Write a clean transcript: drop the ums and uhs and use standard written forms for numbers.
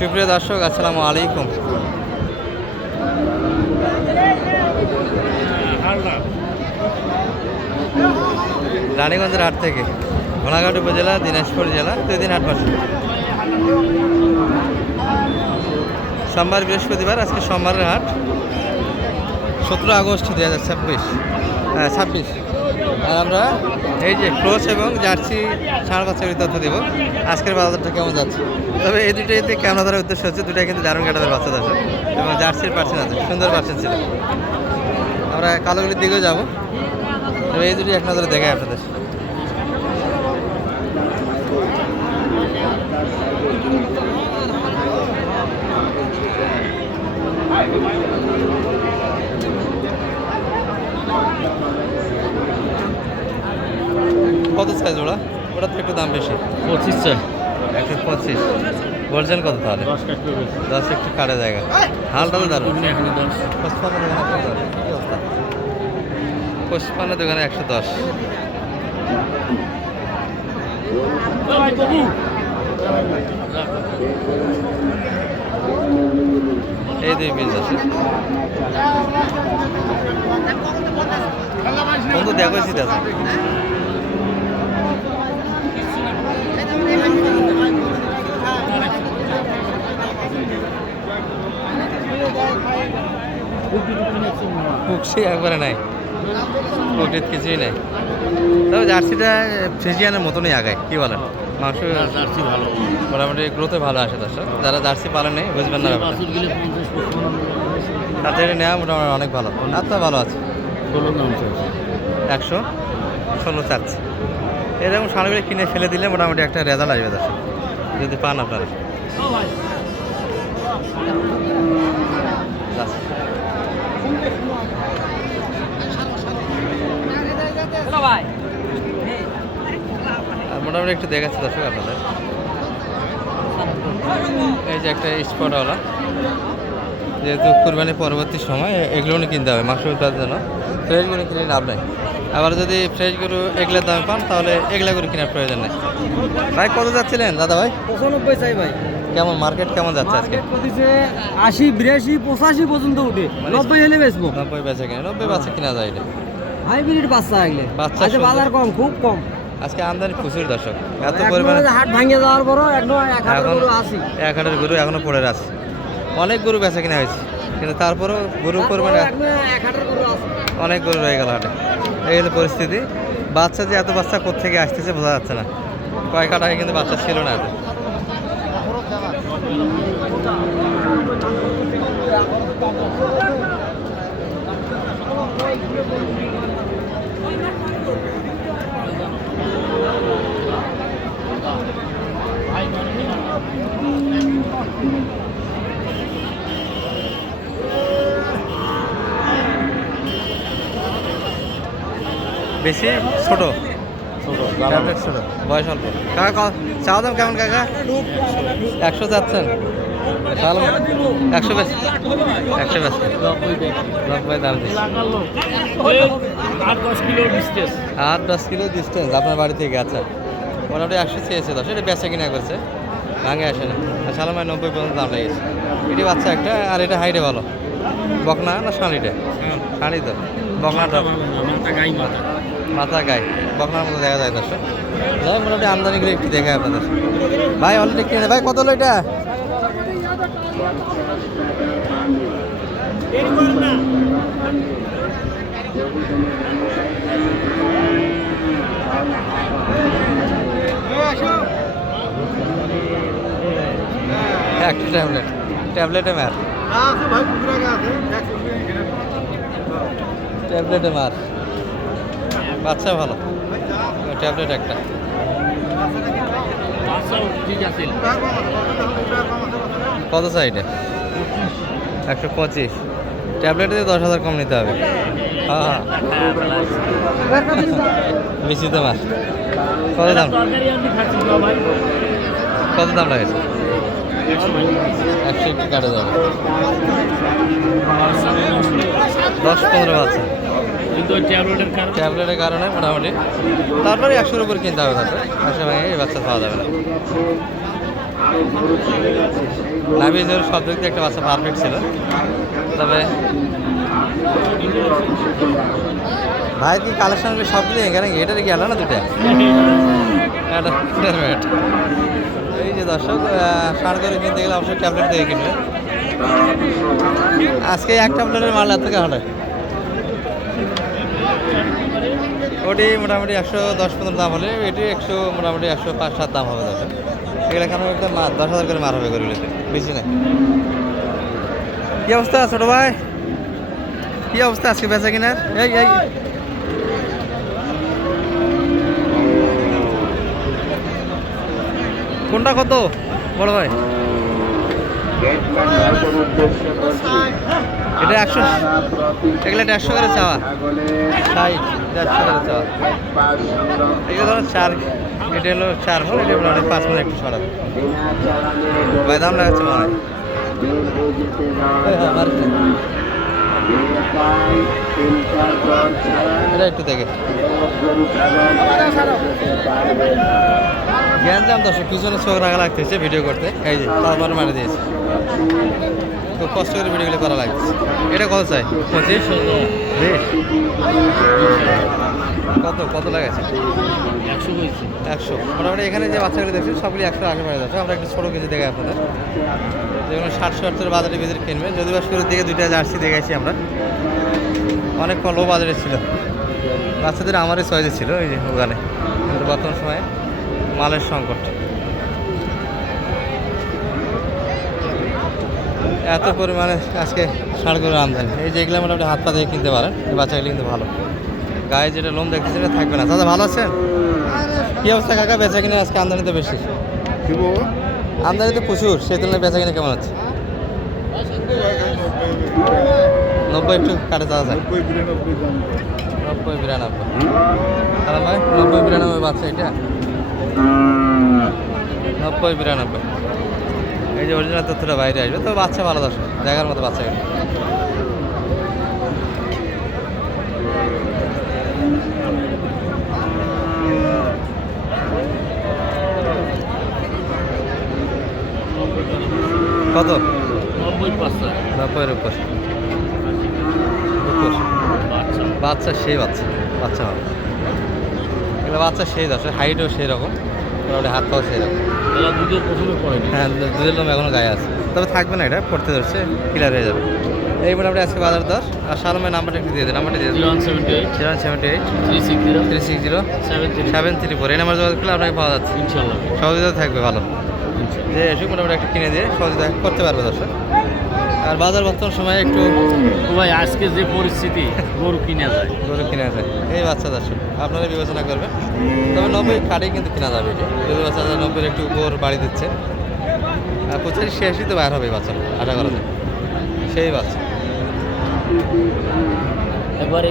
সুপ্রিয় দর্শক, আসসালামু আলাইকুম। রানীগঞ্জের হাট থেকে ঘোড়াঘাট উপজেলা, দিনাজপুর জেলা, 2 দিন হাট বসে। সোমবার, বৃহস্পতিবার। আজকে সোমবারের হাট, 17 আগস্ট 2026। আর আমরা এই যে ক্রস এবং জার্সি ষাঁড় বাচ্চাগুলির তথ্য দেবো। আজকের বাজারটা কেমন যাচ্ছে। তবে এই দুটোতে কেমন ধরার উদ্দেশ্য হচ্ছে, দুটাই কিন্তু দারুণ কাটাদের বাচ্চা আছে এবং জার্সির পার্সেন্ট আছে, সুন্দর পার্সেন্ট ছিল। আমরা কালোগুলির দিকেও যাবো, তবে এই দুটি এক নজরে দেখায় আপনাদের। কত সাইজ ওটা? ওটা তো একটু দাম বেশি, 25 চাই। 125 বলছেন কত? তাহলে 10 একটু কাটা জায়গা। হালটা তো দারুণ। পুষ্পান্ন দোকানে 110। এই 2 পিস আছে। বন্ধু দেখো শীত আছে। পুকসি একবারে নাই, পুকুরের কিছুই নাই। তবে জার্সিটা ফ্রিজিয়ানের মতনই আগায়, কি বলেন? মাংস জার্সি ভালো, মোটামুটি গ্রোথে ভালো আসে। দর্শক যারা জার্সি পালন নেই বুঝবেন না ব্যাপারটা। তাদের নেওয়া মোটামুটি অনেক ভালো, আত্মা ভালো আছে। 116 চাচ্ছে। এরকম ষাঁড়গুলি কিনে ফেলে দিলে মোটামুটি একটা রেজাল্ট আসবে দর্শক, যদি পান আপনারা। মোটামুটি একটু দেখাচ্ছি দর্শক আপনাদের। এই যে একটা স্পটওয়ালা, যেহেতু কুরবানির পরবর্তী সময় এগুলো কিনতে হবে মাংস উৎপাদনের জন্য, ফ্রেশগুলো কিনে লাভ নেই। আবার যদি ফ্রেশ গরু এগুলোর দামে পান তাহলে এগুলা গরু কেনার প্রয়োজন নেই। ভাই কত যাচ্ছিলেন দাদা ভাই? 95 চাই ভাই। কেমন মার্কেট কেমন যাচ্ছে আজকে? 80, 82, 85 পর্যন্ত উঠে 90 হলে বেচবো। 90 বেচা কিনা, 90 বাচ্চা কিনা যায় এটা। হাইব্রিড বাচ্চা এগুলো। বাচ্চা আচ্ছা, বাজার কম, খুব কম। আজকে আমদানি প্রচুর দর্শক, এত পরিমাণে হাট ভাঙিয়ে যাওয়ার পরও এখনো 1 গরু আছে। 1 হাটের গরু এখনো পড়ে আছে। অনেক গরু বেচা কিনা হয়েছে, কিন্তু তারপরেও গরু পরিমাণে অনেক গরু রয়ে গেল হাটে। এই হলো পরিস্থিতি। বাচ্চা যে এত বাচ্চা কোত্থেকে আসতেছে বোঝা যাচ্ছে না। কয়েক হাট আগে কিন্তু বাচ্চা ছিল না এত। বেশি ছোট, ট্যাবলেট ছোট, বয়স অল্প। কাকা চাওয়া দাম কেমন কাকা? 100 যাচ্ছেন? 100 বেশ, 100 বেশ, 90 দাম দিচ্ছি। 8-10 কিলো ডিস্টেন্স আপনার বাড়ি থেকে। আচ্ছা, মোটামুটি 100 চেয়েছে। দশ এটা বেচা কিনা করছে, ভাঙে আসে না। সালামায় 90 পর্যন্ত দাম লেগেছে। এটি বাচ্চা একটা, আর এটা হাইটে ভালো। বকনা না শাড়িটা? শাড়ি তো বকনাটা মাথা গায়ে বকনার মতো দেখা যায় দর্শক। যাই মোটামুটি আমদানি করে একটু দেখায় আপনাদের। ভাই অলরেডি কিনে ভাই কত হলো এটা? একটা ট্যাবলেটে মার, ট্যাবলেটে মার। বাচ্চা ভালো, ট্যাবলেট একটা। কত সাইডে? 125। ট্যাবলেটে 10,000 কম নিতে হবে। হ্যাঁ, মিশিত মাছ। কত দাম? কত দাম লাগেছে? 100 একটু কাটা যাবে। 10-15 বাচ্চা, কিন্তু ট্যাবলেটের কারণে মোটামুটি। তারপরে 100-র উপর কিনতে হবে। তারপরে 100 ভেঙে এই বাচ্চা পাওয়া যাবে না। নাভি জোর সব দিক দিয়ে একটা বাচ্চা পারফেক্ট ছিল। তবে ভাই কি কালেকশনগুলো সবগুলি এখানে এটার গেল না দুটা এই যে দর্শক সার করে কিনতে গেলে অবশ্যই ট্যাবলেট দিয়ে কিনবে। আজকে এক ট্যাবলেটের মাল এত টাকা হলে ওটি মোটামুটি 110-15 দাম হলে এটি 100 মোটামুটি 105-7 দাম হবে দর্শক। এগুলো কেন একটা 10,000 করে মার হবে গরুগুলোতে, বেশি না। কী অবস্থা ছোট ভাই, কী অবস্থা আজকে বেচা কিনার? এই এই কোনটা কত বড় ভাই? এটা 100, এগুলো 150 করে চাওয়া, 60, 150 করে চাওয়া। এগুলো ধরো 4, এটা হলো 4 মণ, এটা হলো 5 মণ একটু সরাবে। ভাই দাম লাগাচ্ছে মনে হয়। এটা একটু দেখে জ্ঞান জাম দর্শক, পিছনে চোখ রাখা লাগতেছে ভিডিও করতে। এই যে তারপরে মারা দিয়েছে, খুব কষ্ট করে ভিডিওগুলো করা লাগছে। এটা কত চাই? 25, 20, কত কত লাগাচ্ছে? 100 মোটামুটি। এখানে যে বাচ্চাগুলো দেখছি সবগুলি 100 আশেপাশে যাচ্ছে। আমরা একটু ছোটো কিছু দেখে আপনাদের, যেগুলো 60-70 বাজারে ভিতরে কিনবে। যদি বা শুরুর দিকে 2টা জার্সি দেখেছি আমরা, অনেক লো বাজারে ছিল, বাচ্চাদের আমারই চয়েসে ছিল এই যে ওখানে। কিন্তু বর্তমান সময়ে মালের সংকট, এত পরিমাণে আজকে ষাঁড় গরুর আমদানি। এই যে এগুলো মোটামুটি হাত পা দিয়ে কিনতে পারেন, এই বাচ্চাগুলি কিন্তু ভালো। গায়ে যেটা লোম দেখতেছে সেটা থাকবে না। দাদা ভালো আছেন? কী অবস্থা কাকা, বেচা কিনে আজকে আমদানি তো বেশি? আমদানি তো প্রচুর, সেই তুলনায় বেচা কিনে কেমন আছে? 90 একটু কাটে যাওয়া যায়, 90-92। তাহলে ভাই 90-92 বাচ্চা এটা, 90-92। এই যে অরিজিনাল তথ্যটা বাইরে আসবে। তো বাচ্চা ভালো দর্শক, দেখার মতো বাচ্চা। কত? 90-এর উপর বাচ্চা, সেই বাচ্চা বাচ্চা হবে এগুলো। বাচ্চা সেই দর্শক, হাইটও সেই রকম, মোটামুটি হাত পাও সেই রকম। হ্যাঁ, দুধের লোম এখনো গায়ে আছে, তবে থাকবে না, এটা পড়তে ধরছে, ক্লিয়ার হয়ে যাবে। এই মোটামুটি আজকে বাজার দর। আর শালমের নাম্বারটা একটু দিয়ে দিন, নাম্বারটা দিয়ে দিন 0178 360 734। এই নাম্বার যোগাযোগ করলে আপনাকে পাওয়া যাচ্ছে, ইনশাল্লাহ সহযোগিতা থাকবে ভালো। যে এসে মোটামুটি একটা কিনে দিয়ে সহযোগিতা করতে পারবে দর্শক। আর বাজার বর্তমান সময়ে একটু ভাই আজকে যে পরিস্থিতি, গরু কিনা যায়, এই বাচ্চা দর্শক আপনারা বিবেচনা করবেন। তবে 90 কাটেই কিন্তু কেনা যাবে। এটি যদি বাচ্চা 90-এর একটু উপর বাড়ি দিচ্ছে, আর 85-86 তো বাইর হবে বাচ্চা, আশা করা যায় সেই বাচ্চা। একবার